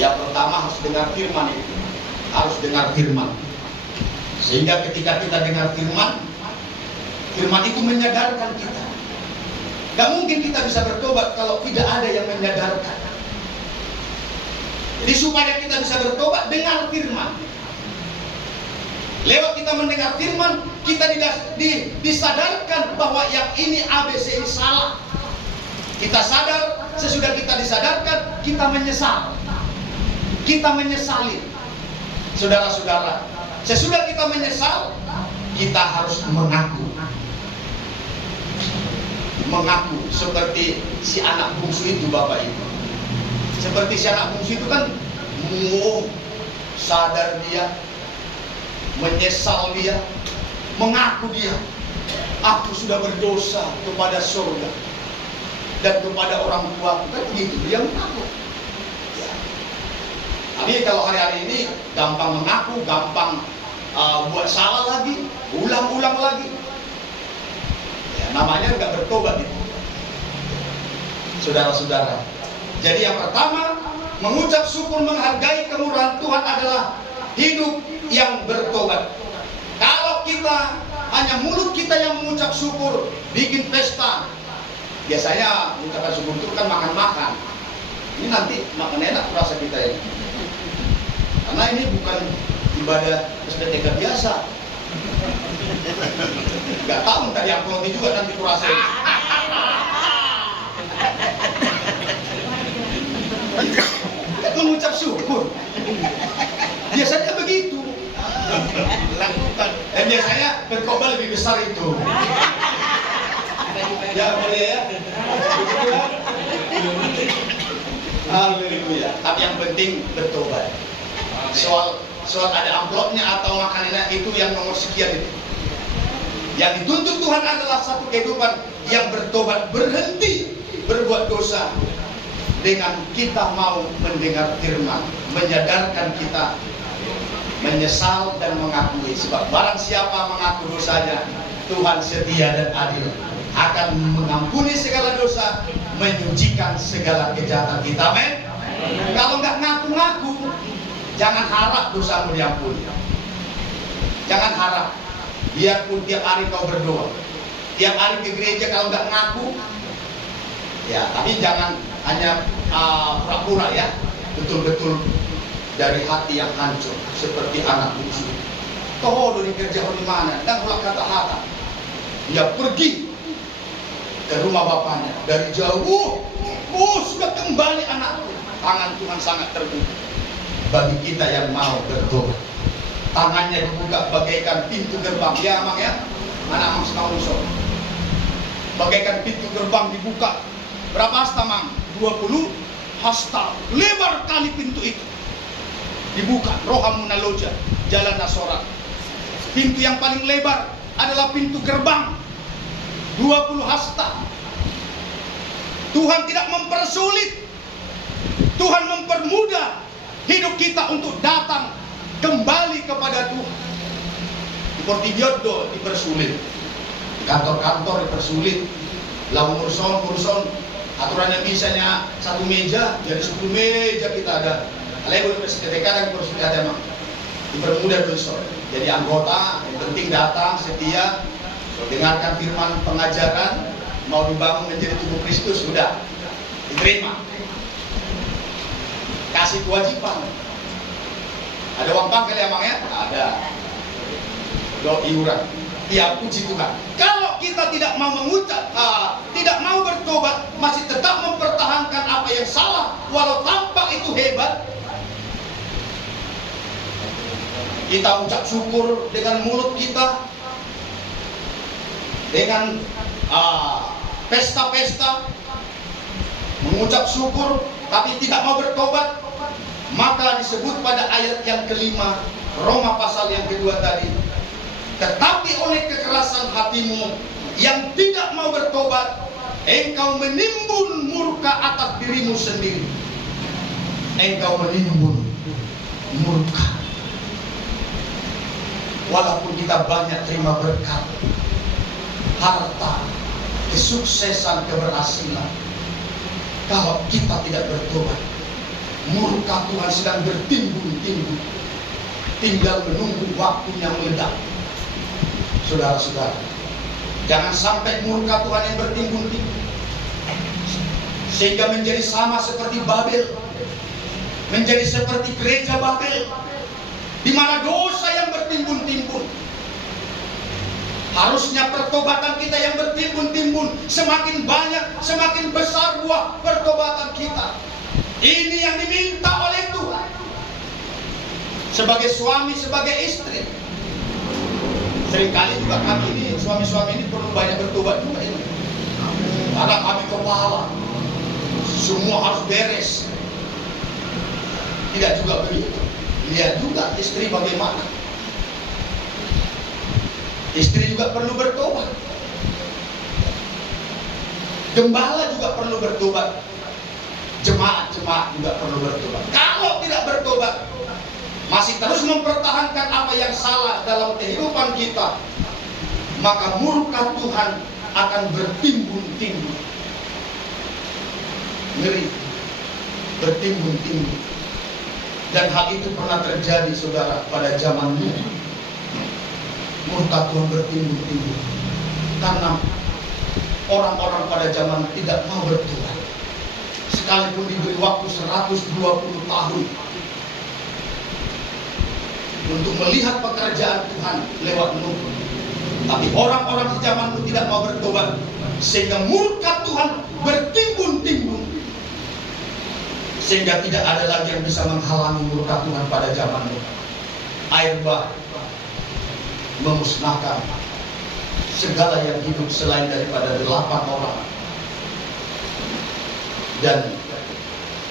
Yang pertama harus dengar firman itu. Harus dengar firman. Sehingga ketika kita dengar firman, firman itu menyadarkan kita. Gak mungkin kita bisa bertobat kalau tidak ada yang menyadarkan. Jadi supaya kita bisa bertobat, dengar firman. Lewat kita mendengar firman, kita disadarkan bahwa yang ini ABC ini salah. Kita sadar, sesudah kita disadarkan, kita menyesal. Kita menyesali. Saudara-saudara, sesudah kita menyesal, kita harus mengaku. Mengaku seperti si anak bungsu itu, Bapak Ibu. Seperti si anak bungsu itu kan, sadar dia, menyesal dia, mengaku dia, aku sudah berdosa kepada surga dan kepada orang tua. Kan begitu dia mengaku. Tapi kalau hari-hari ini gampang mengaku, gampang buat salah lagi, ulang-ulang lagi. Ya, namanya nggak bertobat itu. Saudara-saudara. Jadi yang pertama, mengucap syukur menghargai kemurahan Tuhan adalah hidup yang bertobat. Kalau kita hanya mulut kita yang mengucap syukur, bikin pesta. Biasanya mengucapkan syukur itu kan makan-makan. Ini nanti makan enak rasa kita ini. Karena ini bukan ibadah SPTK biasa. Gak tahu tadi yang pelonti juga nanti kurasain. Mengucap syukur biasanya begitu. Lakukan. Dan biasanya berkorban lebih besar itu. Ya boleh ya. Haleluya. Tapi yang penting bertobat. Soal ada amplopnya atau makanannya itu yang nomor sekian itu. Yang dituntut Tuhan adalah satu kehidupan yang bertobat, berhenti berbuat dosa. Dengan kita mau mendengar firman, menyadarkan kita, menyesal dan mengakui. Sebab barang siapa mengaku dosanya, Tuhan setia dan adil, akan mengampuni segala dosa, menyucikan segala kejahatan kita. Amin. Kalau nggak ngaku-ngaku, jangan harap dosamu diampuni. Jangan harap. Biarpun tiap hari kau berdoa, tiap hari ke gereja, kalau nggak ngaku, ya, tapi jangan hanya pura-pura ya, betul-betul dari hati yang hancur seperti anak bungsu. Toh dari kerja di mana? Dan ulah kata-kata. Dia pergi ke rumah bapaknya dari jauh. Sudah kembali anakku. Tangan Tuhan sangat terbuka bagi kita yang mau bertobat. Tangannya dibuka bagaikan pintu gerbang. Ya, Mang ya. Anak Mang Sekausor. Bagaikan pintu gerbang dibuka. Berapa hasta, Mang? 20 hasta. Lebar kali pintu itu. Dibuka. Rohamuna Loja, Jalan Nasorat. Pintu yang paling lebar adalah pintu gerbang. 20 hasta. Tuhan tidak mempersulit. Tuhan mempermudah hidup kita untuk datang kembali kepada Tuhan. Di Portigiordo dipersulit. Di kantor-kantor dipersulit. Lalu urusan aturannya misalnya satu meja, jadi 10 meja kita ada. Kalau boleh SPTK dan kursus ada mak. Dipermudah dosa. Jadi anggota yang penting datang setia, dengarkan firman pengajaran, mau dibangun menjadi tubuh Kristus, sudah diterima. Kasih kewajiban. Ada uang pangkal ya Mang ya? Ada. Do iuran. Ya puji Tuhan. Kalau kita tidak mau mengucap, tidak mau bertobat, masih tetap mempertahankan apa yang salah, walau tampak itu hebat. Kita ucap syukur dengan mulut kita, dengan pesta-pesta, mengucap syukur, tapi tidak mau bertobat, maka disebut pada ayat yang kelima, Roma pasal yang kedua tadi. Tetapi oleh kekerasan hatimu yang tidak mau bertobat, engkau menimbun murka atas dirimu sendiri. Engkau menimbun murka. Walaupun kita banyak terima berkat, harta, kesuksesan, keberhasilan, kalau kita tidak bertobat, Murka Tuhan sedang bertimbun-timbun, tinggal menunggu waktunya meledak. Saudara-saudara, jangan sampai murka Tuhan yang bertimbun-timbun sehingga menjadi sama seperti Babel, menjadi seperti gereja Babel, di mana dosa yang bertimbun-timbun. Harusnya pertobatan kita yang bertimbun-timbun, semakin banyak, semakin besar buah pertobatan kita. Ini yang diminta oleh Tuhan. Sebagai suami, sebagai istri. Seringkali juga kami ini, suami-suami ini perlu banyak bertobat juga ini. Karena kami kepala, semua harus beres. Tidak juga begitu. Lihat juga istri bagaimana. Istri juga perlu bertobat. Gembala juga perlu bertobat. Jemaat-jemaat juga perlu bertobat. Kalau tidak bertobat, masih terus mempertahankan apa yang salah dalam kehidupan kita, maka murka Tuhan akan bertimbun-timbun. Ngeri, bertimbun-timbun. Dan hal itu pernah terjadi, saudara, pada zaman Nuh. Murka Tuhan bertimbun-timbun karena orang-orang pada zaman tidak mau bertobat. Sekalipun diberi waktu 120 tahun untuk melihat pekerjaan Tuhan lewat Nuh, tapi orang-orang di zaman Nuh tidak mau bertobat, sehingga murka Tuhan bertimbun-timbun, sehingga tidak ada lagi yang bisa menghalangi murka Tuhan pada zaman Nuh. Air bah memusnahkan segala yang hidup selain daripada 8 orang dan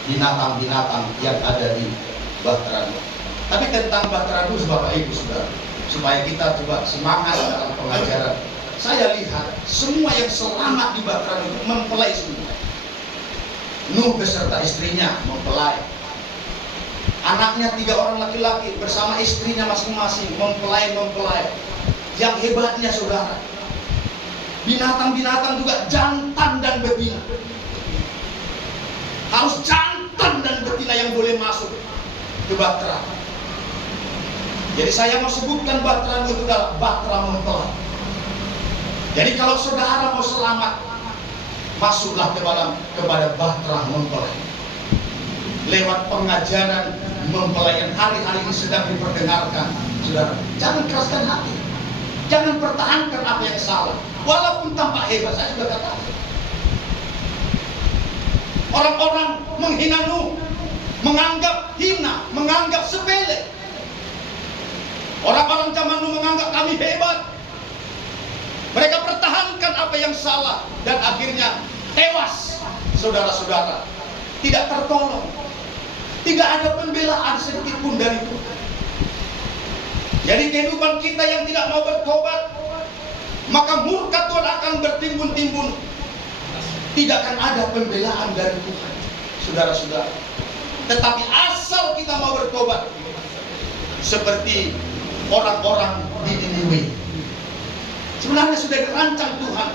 binatang-binatang yang ada di Bahtera Nuh. Tapi tentang Bahtera Nuh, Bapak Ibu Saudara, supaya kita coba semangat dalam pengajaran. Saya lihat semua yang selamat di Bahtera Nuh mempelai semua. Nuh beserta istrinya mempelai. Anaknya 3 orang laki-laki bersama istrinya masing-masing mempelai. Yang hebatnya, saudara, binatang-binatang juga jantan dan betina. Harus jantan dan betina yang boleh masuk ke Bahtera. Jadi saya mau sebutkan Bahtera itu adalah Bahtera mempelai. Jadi kalau saudara mau selamat, masuklah kepada Bahtera mempelai. Lewat pengajaran mempelai yang hari-hari ini sedang diperdengarkan, saudara, jangan keraskan hati, jangan pertahankan apa yang salah, walaupun tampak hebat. Saya sudah katakan, orang-orang menghina Nuh, menganggap hina, menganggap sepele. Orang-orang zaman Nuh menganggap kami hebat. Mereka pertahankan apa yang salah dan akhirnya tewas, saudara-saudara, tidak tertolong. Tidak ada pembelaan sedikit pun dari Tuhan. Jadi kehidupan kita yang tidak mau bertobat, maka murka Tuhan akan bertimbun-timbun. Tidak akan ada pembelaan dari Tuhan, saudara-saudara. Tetapi asal kita mau bertobat, seperti orang-orang di Niniwe, sebenarnya sudah dirancang Tuhan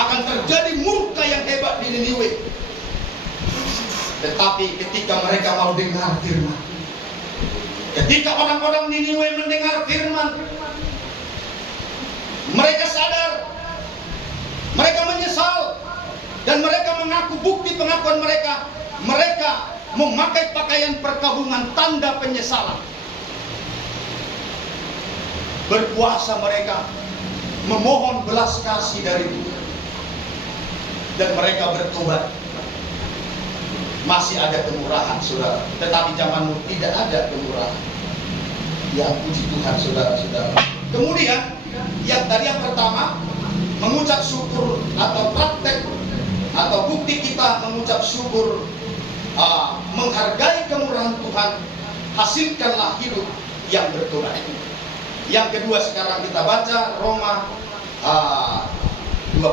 akan terjadi murka yang hebat di Niniwe. Tetapi ketika mereka mau dengar firman, ketika orang-orang Niniwe mendengar firman, mereka sadar, mereka menyesal, dan mereka mengaku bukti pengakuan mereka. Mereka memakai pakaian perkabungan, tanda penyesalan. Berpuasa mereka, memohon belas kasih dari Tuhan, dan mereka bertobat. Masih ada kemurahan, saudara. Tetapi zaman Nuh tidak ada kemurahan. Ya, puji Tuhan, saudara-saudara. Kemudian yang tadi yang pertama, mengucap syukur atau praktek atau bukti kita mengucap syukur, menghargai kemurahan Tuhan, hasilkanlah hidup yang bertobat. Yang kedua sekarang kita baca Roma 12.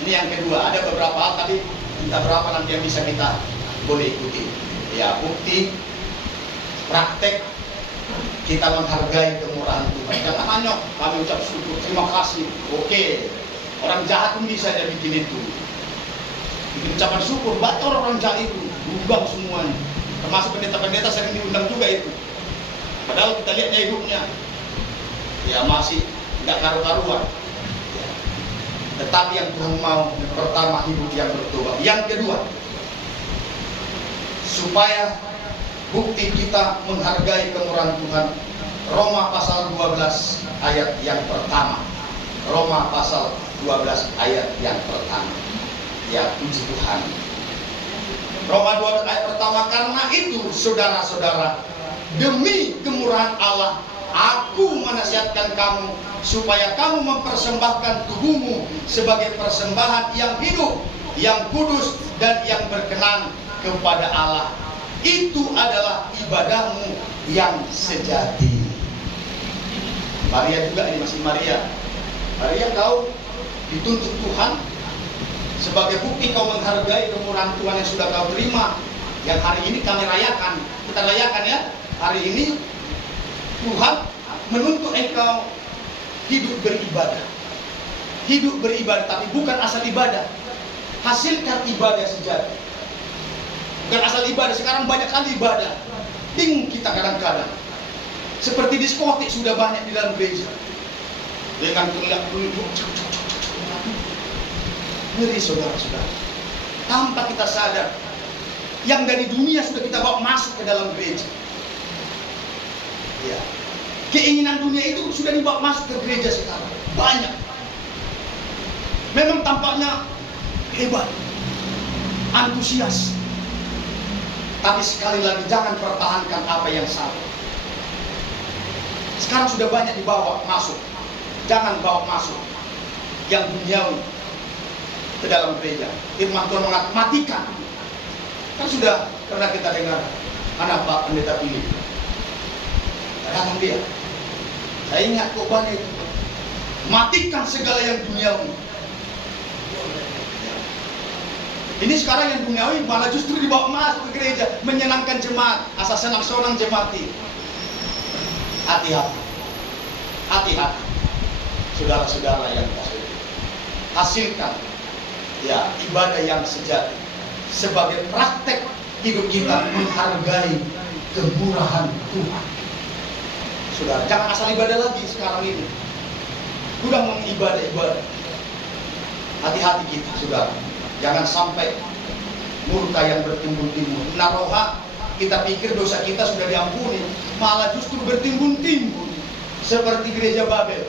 Ini yang kedua. Ada beberapa hal, tapi kita berapa nanti yang bisa kita boleh ikuti. Ya, bukti, praktek, kita menghargai kemurahan Tuhan. Jangan hanya kami ucap syukur, terima kasih. Oke, orang jahat pun bisa jadi bikin itu. Bikin ucapan syukur, batal orang jahat itu, berubah semuanya. Termasuk pendeta-pendeta sering diundang juga itu. Padahal kita lihatnya hidupnya, ya masih nggak karu-karuan. Ya. Tetapi yang Tuhan mau, yang pertama hidup yang bertobat. Yang kedua, supaya bukti kita menghargai kemurahan Tuhan, Roma pasal 12 ayat yang pertama. Roma pasal 12 ayat yang pertama. Ya, puji Tuhan. Roma 12 ayat pertama, karena itu saudara-saudara, demi kemurahan Allah, aku menasihatkan kamu supaya kamu mempersembahkan tubuhmu sebagai persembahan yang hidup, yang kudus, dan yang berkenan kepada Allah. Itu adalah ibadahmu yang sejati. Maria juga, ini masih Maria. Maria, kau dituntut Tuhan sebagai bukti kau menghargai kemurahan Tuhan yang sudah kau terima, yang hari ini kami rayakan. Kita rayakan ya, hari ini Tuhan menuntut engkau hidup beribadah. Hidup beribadah, tapi bukan asal ibadah. Hasilkan ibadah sejati. Bukan asal ibadah, sekarang banyak kali ibadah. Bingung kita kadang-kadang. Seperti diskotik sudah banyak di dalam gereja. Dengan teriak-teriak, ngeri saudara-saudara. Tanpa kita sadar, yang dari dunia sudah kita bawa masuk ke dalam gereja. Ya. Keinginan dunia itu sudah dibawa masuk ke gereja sekarang. Banyak. Memang tampaknya hebat, antusias. Tapi sekali lagi jangan pertahankan apa yang salah. Sekarang sudah banyak dibawa masuk. Jangan bawa masuk yang duniawi ke dalam gereja. Firman Tuhan mengatakan matikan. Kan sudah pernah kita dengar anak Pak Pendeta pilih. Datang dia. Saya ingat khotbahnya itu. Matikan segala yang duniawi. Ini sekarang yang duniawi malah justru dibawa masuk ke gereja, menyenangkan jemaat, asal senang-senang jemaati. Hati-hati. Hati-hati. Saudara-saudara yang kasih. Hasilkan ya ibadah yang sejati sebagai praktek hidup kita menghargai kemurahan Tuhan. Saudara, jangan asal ibadah lagi sekarang ini. Sudah mengibadah-ibadah. Hati-hati kita, saudara. Jangan sampai murka yang bertimbun-timbun. Naroha, kita pikir dosa kita sudah diampuni, malah justru bertimbun-timbun seperti gereja Babel.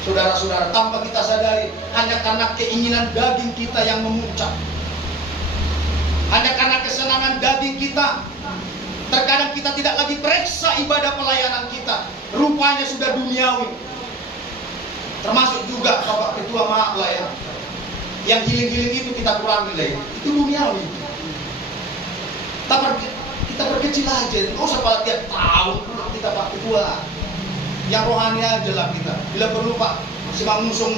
Saudara-saudara, tanpa kita sadari, hanya karena keinginan daging kita yang memuncak, hanya karena kesenangan daging kita, terkadang kita tidak lagi periksa ibadah pelayanan kita, rupanya sudah duniawi. Termasuk juga Bapak Ketua, maaf lah ya, yang healing-healing itu kita kurangi lah ya, itu duniawi. Kita perkecil aja, nggak usah pada tiap tahun kita Pak Ketua. Yang rohani aja lah kita. Bila perlu Pak, si Mangusung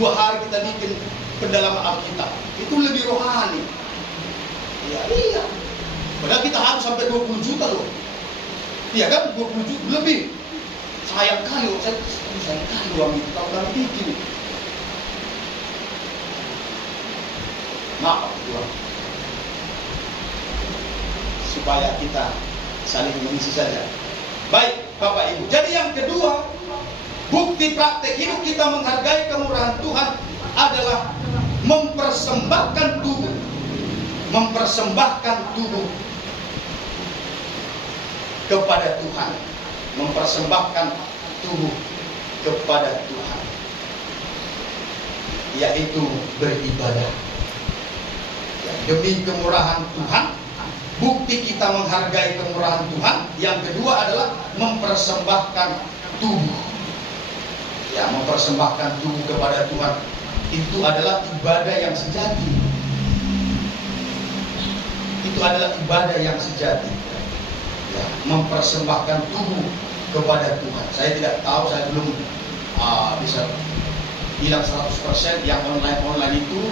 2 hari kita bikin pendalaman Alkitab. Itu lebih rohani. Iya. Padahal kita harus sampai 20 juta loh. Iya kan, 20 juta lebih. Sayang kali, sayang kali uang itu kalau kami bikin. Maaf Tuhan. Supaya kita saling mengisi saja. Baik Bapak Ibu. Jadi yang kedua, bukti praktek hidup kita menghargai kemurahan Tuhan adalah mempersembahkan tubuh. Mempersembahkan tubuh kepada Tuhan. Mempersembahkan tubuh kepada Tuhan. Yaitu beribadah. Demi kemurahan Tuhan, bukti kita menghargai kemurahan Tuhan. Yang kedua adalah mempersembahkan tubuh. Ya, mempersembahkan tubuh kepada Tuhan. Itu adalah ibadah yang sejati. Itu adalah ibadah yang sejati. Ya, mempersembahkan tubuh kepada Tuhan. Saya tidak tahu, saya belum bisa bilang 100% yang online itu.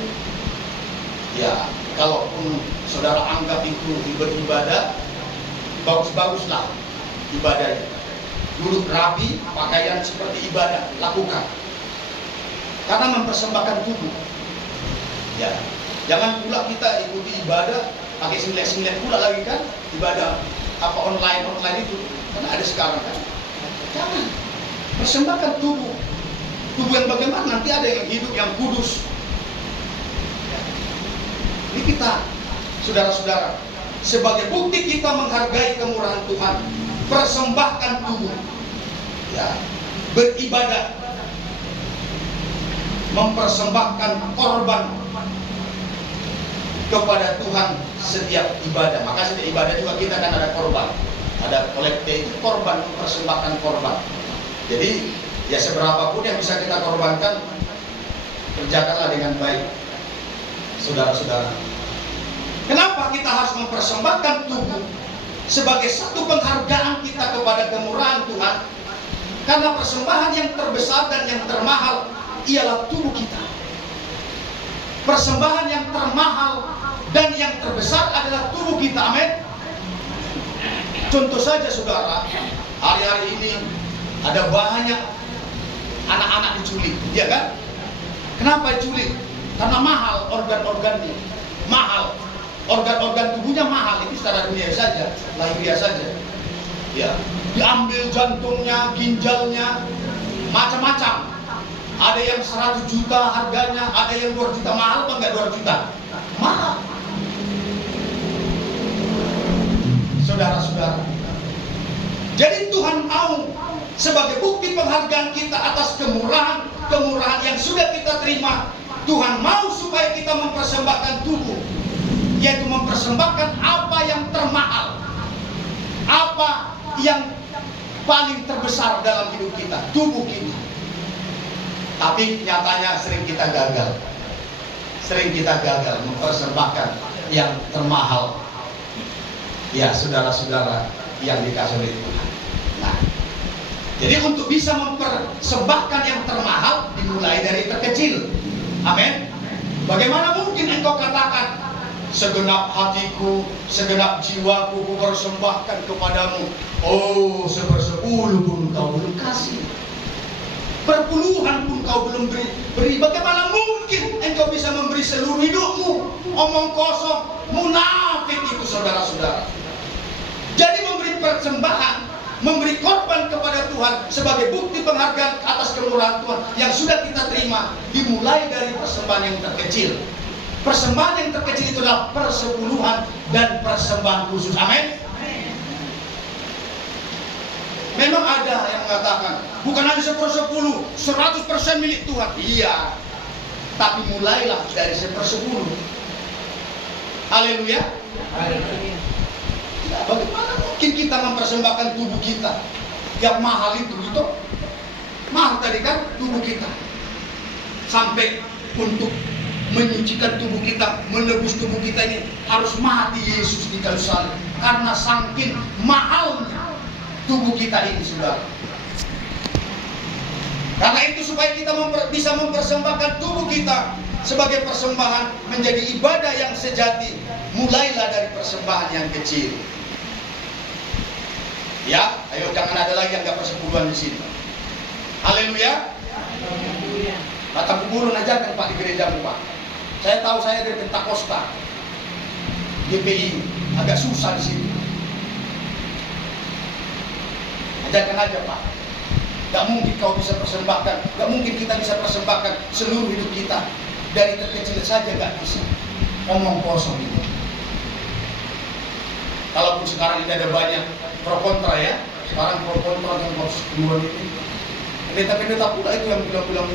Ya, kalaupun saudara anggap itu beribadah, bagus-baguslah ibadahnya. Duduk rapi, pakaian seperti ibadah, lakukan. Karena mempersembahkan tubuh. Ya, jangan pula kita ikuti ibadah, pakai singlet pula lagi kan, ibadah apa online itu, karena ada sekarang kan. Jangan persembahkan tubuh yang bagaimana, nanti ada yang hidup, yang kudus. Ini kita, saudara-saudara, sebagai bukti kita menghargai kemurahan Tuhan, persembahkan tubuh, ya, beribadah, mempersembahkan korban kepada Tuhan setiap ibadah. Maka setiap ibadah juga kita kan ada korban, ada kolekte, itu korban, mempersembahkan korban. Jadi ya seberapapun yang bisa kita korbankan, kerjakanlah dengan baik, saudara-saudara. Kenapa kita harus mempersembahkan tubuh sebagai satu penghargaan kita kepada kemurahan Tuhan? Karena persembahan yang terbesar dan yang termahal ialah tubuh kita. Persembahan yang termahal dan yang terbesar adalah tubuh kita. Amin. Contoh saja saudara, hari-hari ini ada banyak anak-anak diculik, ya kan? Kenapa diculik? Karena mahal organ-organnya, mahal. Organ-organ tubuhnya mahal, itu secara dunia saja, lahiriah saja. Ya, diambil jantungnya, ginjalnya, macam-macam. Ada yang 100 juta harganya, ada yang 2 juta. Mahal apa enggak 2 juta? Mahal. Saudara-saudara, jadi Tuhan mau sebagai bukti penghargaan kita atas kemurahan yang sudah kita terima, Tuhan mau supaya kita mempersembahkan tubuh, yaitu mempersembahkan apa yang termahal, apa yang paling terbesar dalam hidup kita, tubuh kita. Tapi nyatanya sering kita gagal mempersembahkan yang termahal. Ya, saudara-saudara yang dikasih oleh Tuhan. Nah, jadi untuk bisa mempersembahkan yang termahal dimulai dari terkecil. Amin. Bagaimana mungkin engkau katakan, segenap hatiku, segenap jiwaku ku persembahkan kepadamu. Oh, 1/10 pun kau belum kasih, perpuluhan pun kau belum beri. Bagaimana mungkin engkau bisa memberi seluruh hidupmu? Omong kosong, munafik itu, saudara-saudara. Jadi memberi persembahan, memberi korban kepada Tuhan sebagai bukti penghargaan atas kemurahan Tuhan yang sudah kita terima, dimulai dari persembahan yang terkecil. Persembahan yang terkecil itu adalah persepuluhan dan persembahan khusus. Amin. Memang ada yang mengatakan, bukan hanya 1/10, 100% milik Tuhan. Iya, tapi mulailah dari 1/10. Haleluya. Nah, bagaimana mungkin kita mempersembahkan tubuh kita yang mahal itu? Mahal tadi kan tubuh kita, sampai untuk menyucikan tubuh kita, menebus tubuh kita ini harus mati Yesus di kayu salib. Karena saking mahalnya tubuh kita ini, saudara. Karena itu supaya kita bisa mempersembahkan tubuh kita sebagai persembahan menjadi ibadah yang sejati, mulailah dari persembahan yang kecil. Ya, ayo jangan ada lagi yang gak persepuluhan di sini. Haleluya. Kata guru ajarkan Pak di gerejamu Pak. Saya tahu saya dari Pentakosta, GPI, agak susah di sini. Ajarkan aja Pak. Gak mungkin kau bisa persembahkan, gak mungkin kita bisa persembahkan seluruh hidup kita. Dari terkecil saja gak bisa. Omong kosong itu. Kalaupun sekarang ini ada banyak pro kontra ya. Sekarang pro kontra yang harus kedua ini. Pendeta-pendeta pula itu yang bilang-bilang